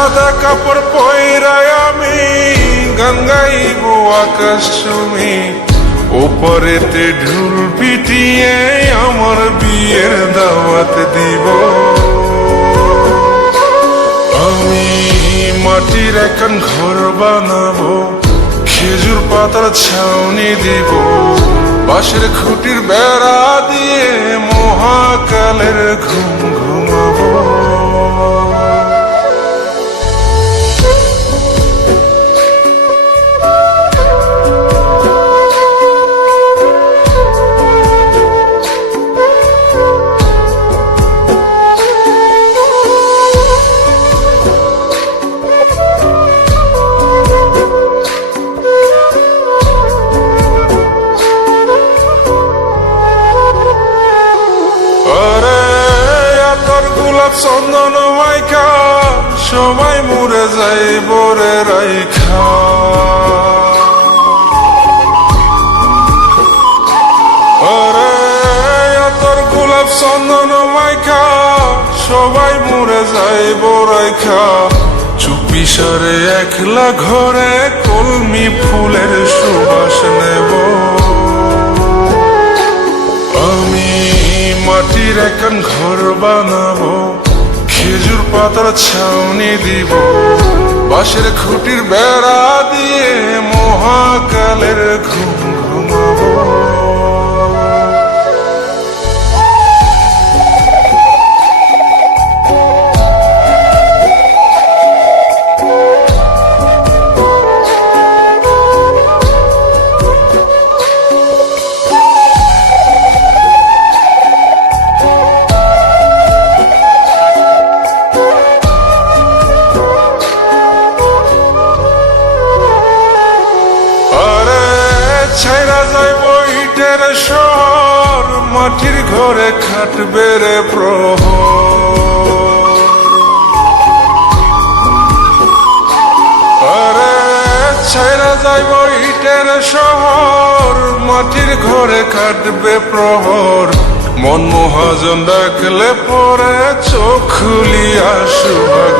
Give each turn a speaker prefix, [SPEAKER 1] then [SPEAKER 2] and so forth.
[SPEAKER 1] সাদা কাপড় পয়রায় আমি গঙ্গাইব আকাশ চুমি ওপরেতে ঢুল পিটিয়ে আমার বিয়ের দাওয়াত দিব। আমি মাটির এখন ঘর বানাবো, খেজুর পাতার ছাউনি দিব। বাঁশের খুঁটির বেড়া দিয়ে মহাকালের ঘুম চন্দন মাইকা সবাই মরে যাই বরে রাইখা। চন্দন মাইকা সবাই মরে যাই বরাইখা চুপি সরে একলা ঘরে কলমি ফুলের সুবাস। এখন ঘর বানাবো খেজুর পাতার ছাউনি দিব। বাঁশের খুঁটির বেড়া দিয়ে মহাকালের ঘুম। ছাইরা যাইব ইটের শহর মাটির ঘরে খাটবে রে প্রহ আরে ছাইরা যাইব ইটের শহর মাটির ঘরে খাটবে প্রহর। মন মহাজন ডাকলে পরে চোখ খুলিয়া সুভাগ